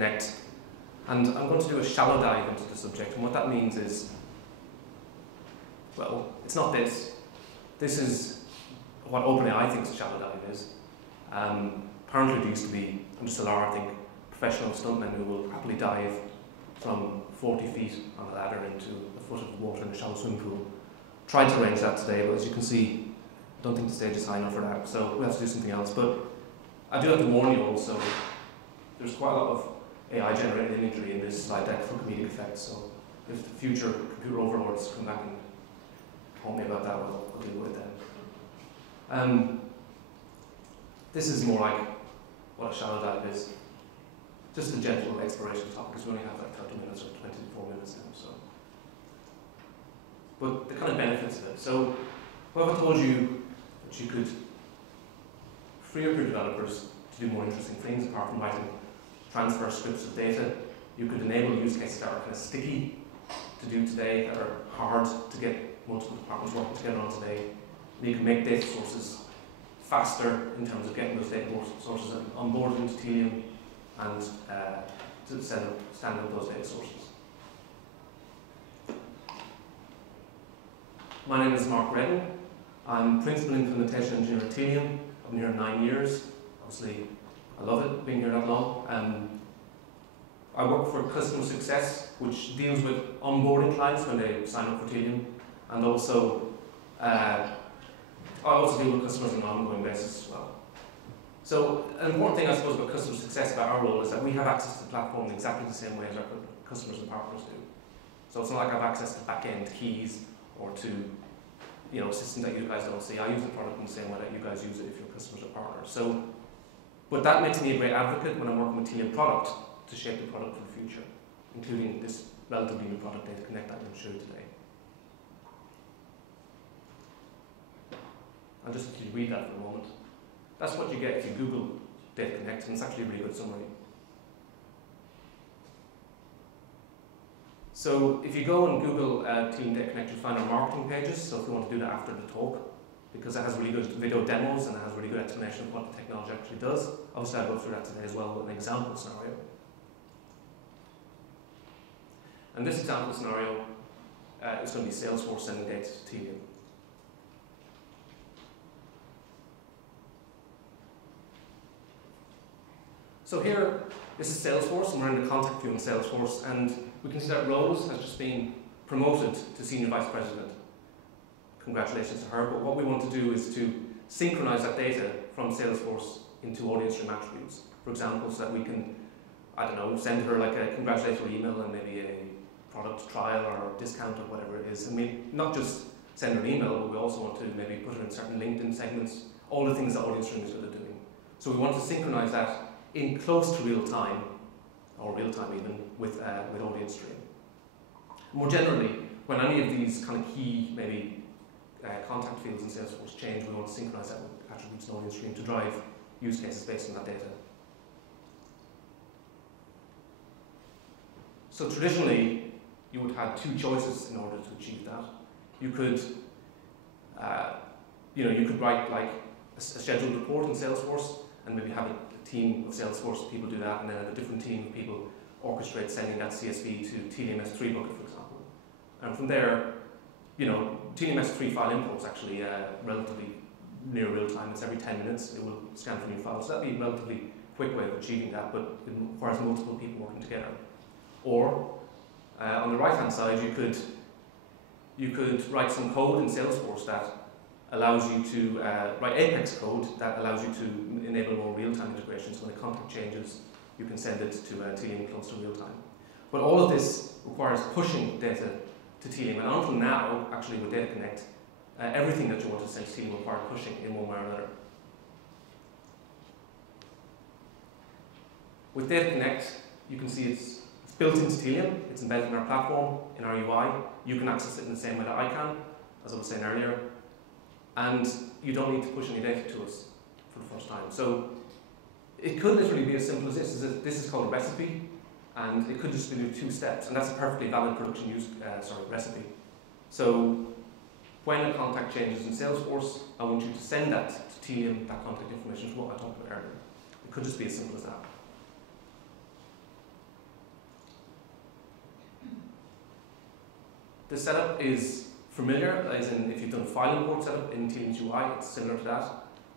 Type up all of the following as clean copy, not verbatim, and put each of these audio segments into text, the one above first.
Connect. And I'm going to do a shallow dive into the subject, and what that means is, well, it's not this. This is what OpenAI thinks a shallow dive is. Apparently there used to be, and just I think, professional stuntmen who will happily dive from 40 feet on a ladder into a foot of water in a shallow swimming pool. Tried to arrange that today, but as you can see, I don't think the stage is high enough for that, so we have to do something else. But I do have to warn you also, there's quite a lot of AI-generated imagery in this slide deck for comedic effects, so if the future computer overlords come back and haunt me about that, I'll deal with it then. This is more like what a shallow dive is. Just a gentle exploration topic, because we only have like 30 minutes or 24 minutes now. So, but the kind of benefits of it. So, what if I told you that you could free up your developers to do more interesting things apart from writing transfer scripts of data? You could enable use cases that are kind of sticky to do today, that are hard to get multiple departments working together on today. And you can make data sources faster in terms of getting those data sources onboarded into Tealium and to stand up those data sources. My name is Mark Redden. I'm Principal Implementation Engineer at Tealium. I've been here 9 years. Obviously, I love it, being here that long. I work for customer success, which deals with onboarding clients when they sign up for Tealium, and also I also deal with customers on an ongoing basis as well. So an important thing I suppose about customer success, about our role, is that we have access to the platform in exactly the same way as our customers and partners do. So it's not like I have access to back-end keys or to systems that you guys don't see. I use the product in the same way that you guys use it if you're customers or partners. So, but that makes me a great advocate when I'm working with Tealium product to shape the product for the future, including this relatively new product, Data Connect, that I'm going to show you today. I'll just read that for a moment. That's what you get if you Google Data Connect, and it's actually a really good summary. So if you go and Google Tealium Data Connect, you'll find our marketing pages, so if you want to do that after the talk, because it has really good video demos and it has really good explanation of what the technology actually does. Obviously I'll go through that today as well with an example scenario. And this example scenario is going to be Salesforce sending data to Tealium. So here, this is Salesforce, and we're in the contact view in Salesforce, and we can see that Rose has just been promoted to Senior Vice President. Congratulations to her, but what we want to do is to synchronize that data from Salesforce into audience stream attributes. For example, so that we can, I don't know, send her like a congratulatory email and maybe a product trial or a discount or whatever it is. And we not just send her an email, but we also want to maybe put her in certain LinkedIn segments, all the things that audience stream is good at doing. So we want to synchronize that in close to real time, or real time even, with audience stream. More generally, when any of these kind of key, maybe contact fields in Salesforce change, we want to synchronize that with attributes in audience stream to drive use cases based on that data. So traditionally, you would have two choices in order to achieve that. You could, you could write like a scheduled report in Salesforce and maybe have a team of Salesforce people do that, and then a different team of people orchestrate sending that CSV to Tealium S3 bucket, for example. And from there, Tealium S3 file import is actually relatively near real time. It's every 10 minutes it will scan for new files. So that'd be a relatively quick way of achieving that, but it requires multiple people working together. Or on the right-hand side, you could write some code in Salesforce that allows you to write Apex code that allows you to enable more real-time integrations. When a contact changes, you can send it to Tealium close to real-time. But all of this requires pushing data to Tealium. And until now, actually with Data Connect, everything that you want to send to Tealium requires pushing in one way or another. With Data Connect, you can see it's built into Tealium. It's embedded in our platform, in our UI. You can access it in the same way that I can, as I was saying earlier. And you don't need to push any data to us for the first time. So it could literally be as simple as this. This is called a recipe, and it could just be 2 steps, and that's a perfectly valid production recipe. So when a contact changes in Salesforce, I want you to send that to Tealium, that contact information, to what I talked about earlier. It could just be as simple as that. The setup is familiar, as in if you've done a file import setup in Tealium's UI, it's similar to that.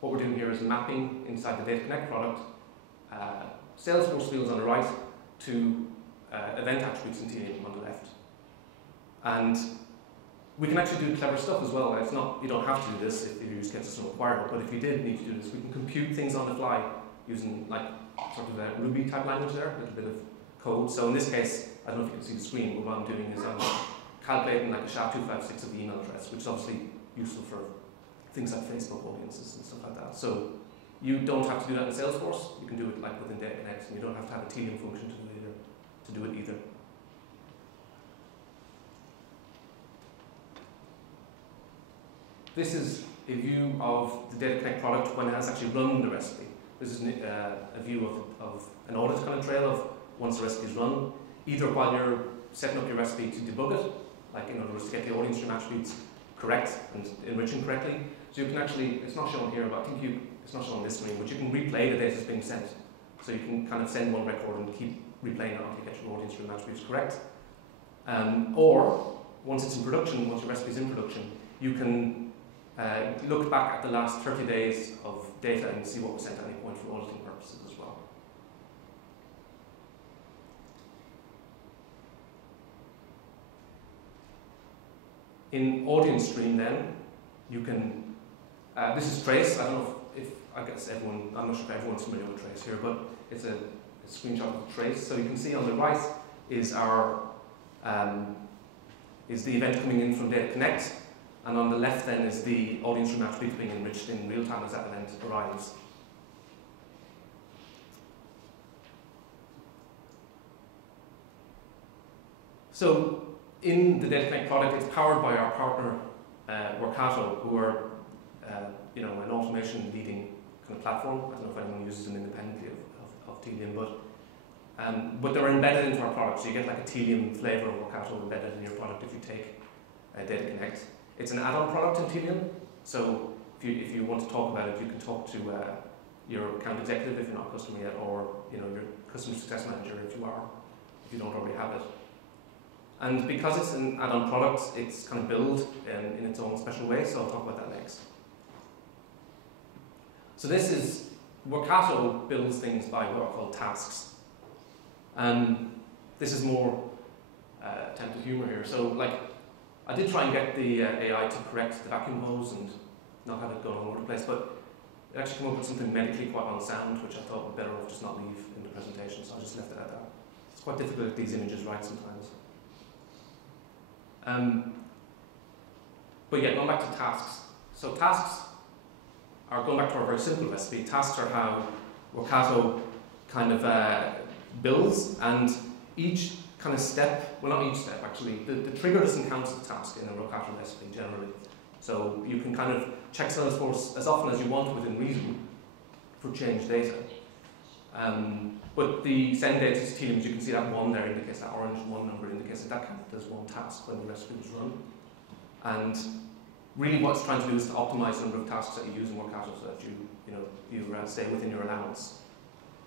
What we're doing here is mapping inside the Data Connect product, Salesforce fields on the right to event attributes in Tealium on the left. And we can actually do clever stuff as well. It's not, you don't have to do this if your use case doesn't require it, but if you did need to do this, we can compute things on the fly using like sort of a Ruby type language there, a little bit of code. So in this case, I don't know if you can see the screen, but what I'm doing is I'm calculating like a SHA-256 of the email address, which is obviously useful for things like Facebook audiences and stuff like that. So you don't have to do that in Salesforce. You can do it like within Data Connect, and you don't have to have a Tealium function to do it either. This is a view of the Data Connect product when it has actually run the recipe. This is a view of an audit kind of trail of once the recipe is run, either while you're setting up your recipe to debug it, like in other words to get the audience stream attributes correct and enriching correctly. So you can actually, it's not shown here, but I think it's not shown on this screen, but you can replay the data that's being sent. So you can kind of send one record and keep replaying it until you get your audience stream attributes correct. Or once it's in production, once your recipe is in production, you can look back at the last 30 days of data and see what was sent at any point for auditing purposes as well. In audience stream then, you can, this is trace. I don't know if I guess everyone, I'm not sure if everyone's familiar with trace here, but it's a screenshot of trace. So you can see on the right is our, is the event coming in from Data Connect, and on the left then is the audience stream attribute being enriched in real time as that event arrives. So in the Data Connect product, it's powered by our partner Workato, who are you know, an automation leading kind of platform. I don't know if anyone uses them independently of Tealium, but they're embedded into our product, so you get like a Tealium flavor of Workato embedded in your product if you take Data Connect. It's an add-on product in Tealium, so if you want to talk about it, you can talk to your account executive if you're not a customer yet, or you know, your customer success manager if you don't already have it. And because it's an add-on product, it's kind of built in its own special way, so I'll talk about that next. So this is, Workato builds things by what are called tasks. And this is more attempt at humor here. So like, I did try and get the AI to correct the vacuum hose and not have it go all over the place, but it actually came up with something medically quite unsound, which I thought would better off just not leave in the presentation, so I just left it at that. It's quite difficult to get these images right sometimes. But yeah, going back to tasks. So tasks are, going back to our very simple recipe, tasks are how Workato kind of builds, and each kind of step, well not each step actually, the trigger doesn't count as a task in a Workato recipe generally. So you can kind of check Salesforce as often as you want within reason for change data. But the send data to Tealium, as you can see that one there indicates, that orange one number indicates that counted as one task when the recipe was run. And really what it's trying to do is to optimize the number of tasks that you use in Workato so that you stay within your allowance.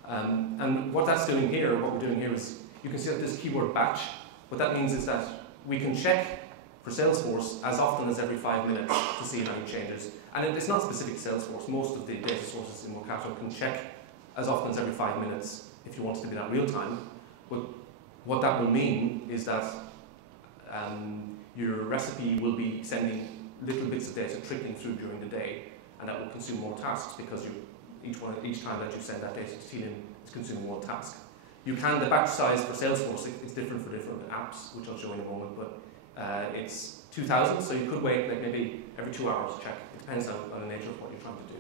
And what that's doing here, what we're doing here is, you can see that this keyword batch, what that means is that we can check for Salesforce as often as every 5 minutes to see if any changes. And it's not specific to Salesforce, most of the data sources in Workato can check as often as every 5 minutes if you want it to be that real time. But what that will mean is that your recipe will be sending little bits of data trickling through during the day, and that will consume more tasks because each time that you send that data to Tealium is consuming one task. You can, the batch size for Salesforce, it's different for different apps, which I'll show in a moment, but it's 2,000, so you could wait like maybe every 2 hours to check. It depends on the nature of what you're trying to do.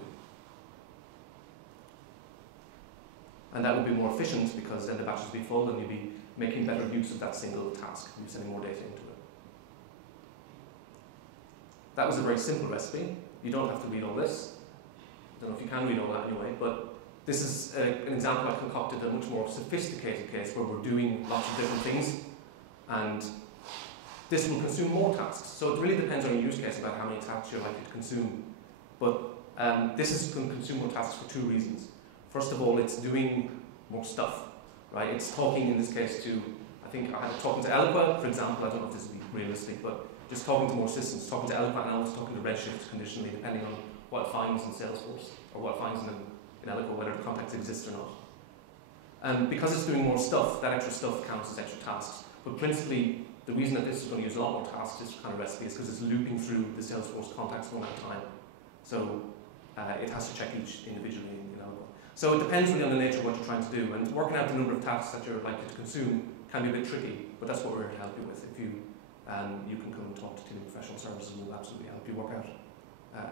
And that would be more efficient because then the batch would be full and you'd be making better use of that single task. You're sending more data into it. That was a very simple recipe. You don't have to read all this. I don't know if you can read all that anyway, but this is an example I concocted, a much more sophisticated case where we're doing lots of different things, and this will consume more tasks. So it really depends on your use case about how many tasks you're likely to consume. But this is going to consume more tasks for 2 reasons. First of all, it's doing more stuff, right? It's talking, in this case, to I think I had talking to Eloqua, for example, I don't know if this would be realistic, but just talking to more systems, talking to Eloqua and I was talking to Redshift conditionally, depending on what it finds in Salesforce, or what it finds in Eloqua, whether the context exists or not. And because it's doing more stuff, that extra stuff counts as extra tasks. But principally, the reason that this is going to use a lot more tasks, this kind of recipe, is because it's looping through the Salesforce context one at a time. So it has to check each individually in Eloqua. So it depends really on the nature of what you're trying to do, and working out the number of tasks that you're likely to consume can be a bit tricky, but that's what we're here to help you with. If you can come and talk to Tealium Professional Services, and we'll absolutely help you work out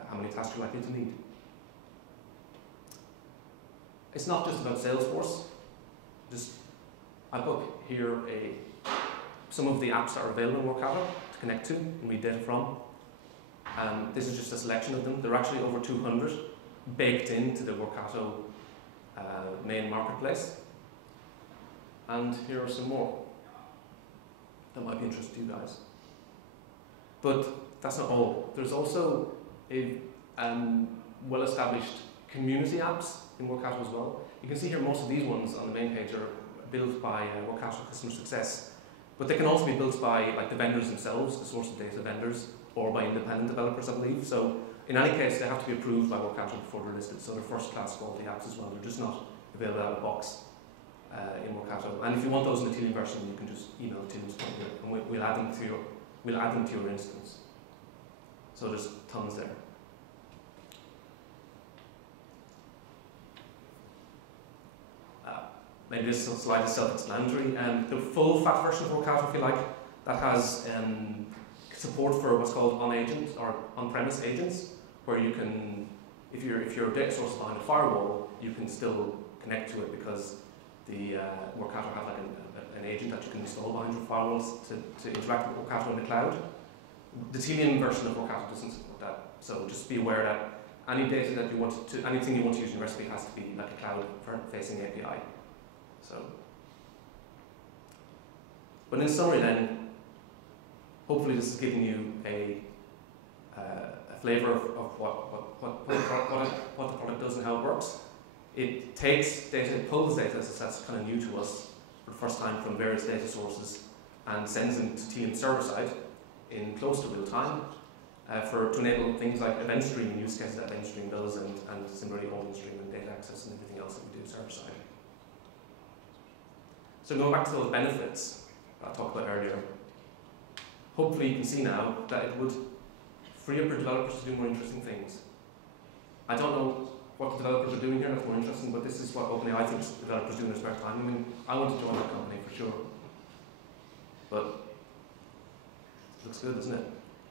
how many tasks you're likely to need. It's not just about Salesforce. I book here some of the apps that are available in Workato to connect to and read data from. This is just a selection of them. There are actually over 200 baked into the Workato main marketplace. And here are some more that might be interesting to you guys. But that's not all. There's also a well-established community apps in Workato as well. You can see here most of these ones on the main page are built by Workato Customer Success, but they can also be built by like the vendors themselves, the source of data vendors, or by independent developers, I believe. So in any case, they have to be approved by Workato before they're listed. So they're first-class quality apps as well. They're just not available out of the box in Workato. And if you want those in the Tealium version, you can just email Tealium's company, and we'll add them to your instance. So there's tons there. Maybe this slide is self-explanatory. The full fat version of Workato, if you like, that has support for what's called on-agent or on-premise agents, where you can, if your data source is behind a firewall, you can still connect to it because the Workato has like an agent that you can install behind your firewalls to interact with Workato in the cloud. The Tealium version of Workato doesn't support that, so just be aware that any data that you want to, anything you want to use in your recipe has to be like a cloud-facing API. So, but in summary, then, hopefully this is giving you a flavour of what the product does and how it works. It takes data, it pulls data, as that's kind of new to us for the first time from various data sources, and sends them to Tealium server side in close to real time to enable things like event streaming use cases that event stream does, and similarly audience stream and data access and everything else that we do server side. So going back to those benefits that I talked about earlier, hopefully you can see now that it would free up your developers to do more interesting things. I don't know what the developers are doing here that's more interesting, but this is what OpenAI thinks developers do in their spare time. I mean, I want to join that company for sure. But it looks good, doesn't it?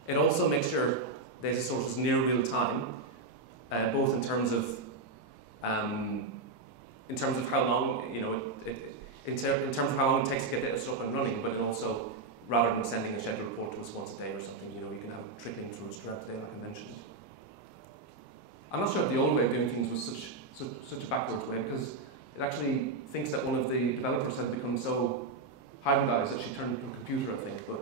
It also makes your data sources near real time, both in terms of how long, in terms of how long it takes to get data up and running, but it also, rather than sending a scheduled report to us once a day or something, you can have it trickling through us throughout the day, like I mentioned. I'm not sure if the old way of doing things was such a backwards way, because it actually thinks that one of the developers had become so hybridized that she turned into a computer, I think. But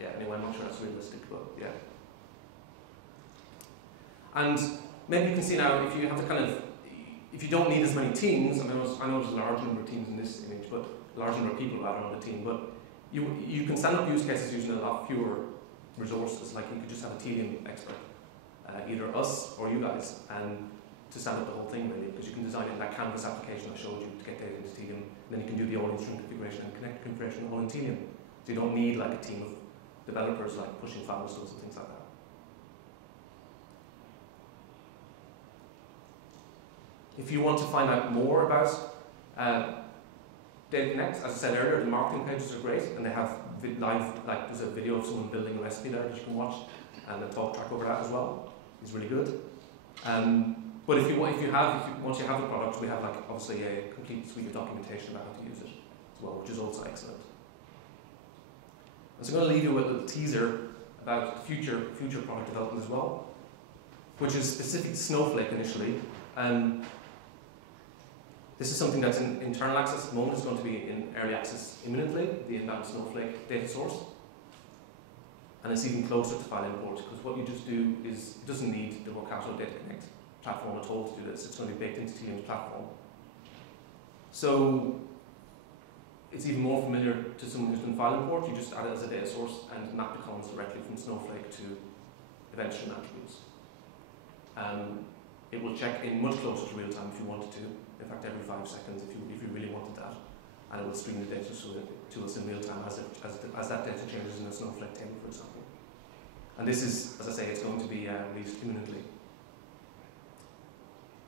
yeah, anyway, I'm not sure that's realistic, but yeah. And maybe you can see now, if you have to if you don't need as many teams, I know there's a large number of teams in this image, but a large number of people rather on the team, but you can stand up use cases using a lot fewer resources. Like you could just have a Tealium expert, either us or you guys, and to stand up the whole thing really, because you can design it in that canvas application I showed you to get data into Tealium, and then you can do the audience stream configuration and connect configuration all in Tealium. So you don't need like a team of developers like pushing files to us and things like that. If you want to find out more about Data Connect, as I said earlier, the marketing pages are great, and they have live, like there's a video of someone building a recipe there that you can watch, and a talk track over that as well. It's really good. But once you have the product, we have obviously a complete suite of documentation about how to use it as well, which is also excellent. And so I'm going to leave you with a little teaser about future product development as well, which is specific to Snowflake initially. This is something that's in internal access at the moment. It's going to be in early access imminently, the inbound Snowflake data source. And it's even closer to file import, because what you just do is, it doesn't need the Workato Data Connect platform at all to do this. It's going to be baked into Tealium's platform. So it's even more familiar to someone who's done file import. You just add it as a data source and map the columns directly from Snowflake to event stream attributes. It will check in much closer to real time if you wanted to. In fact, every 5 seconds if you really wanted that. And it will stream the data to us in real time as that data changes in a Snowflake table, for example. And this is, as I say, it's going to be released imminently.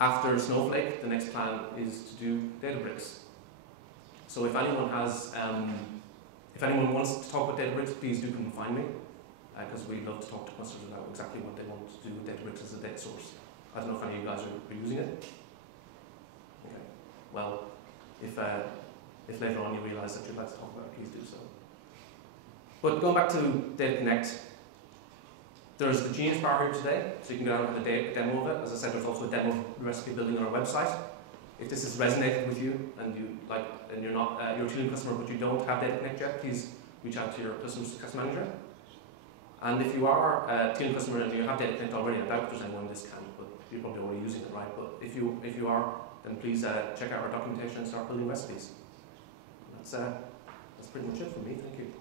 After Snowflake, the next plan is to do Databricks. So if anyone wants to talk about Databricks, please do come and find me, because we'd love to talk to customers about exactly what they want to do with Databricks as a data source. I don't know if any of you guys are using it. Okay. Well, if later on you realise that you'd like to talk about it, please do so. But going back to Data Connect, there's the Genius bar here today, so you can go down and have a demo of it. As I said, there's also a demo of recipe building on our website. If this has resonated with you and you're not you're a Tealium customer but you don't have Data Connect yet, please reach out to your customer success manager. And if you are a Tealium customer and you have Data Connect already, I doubt there's anyone in this camp, but you're probably already using it, right? But if you are, then please check out our documentation and start building recipes. That's pretty much it from me. Thank you.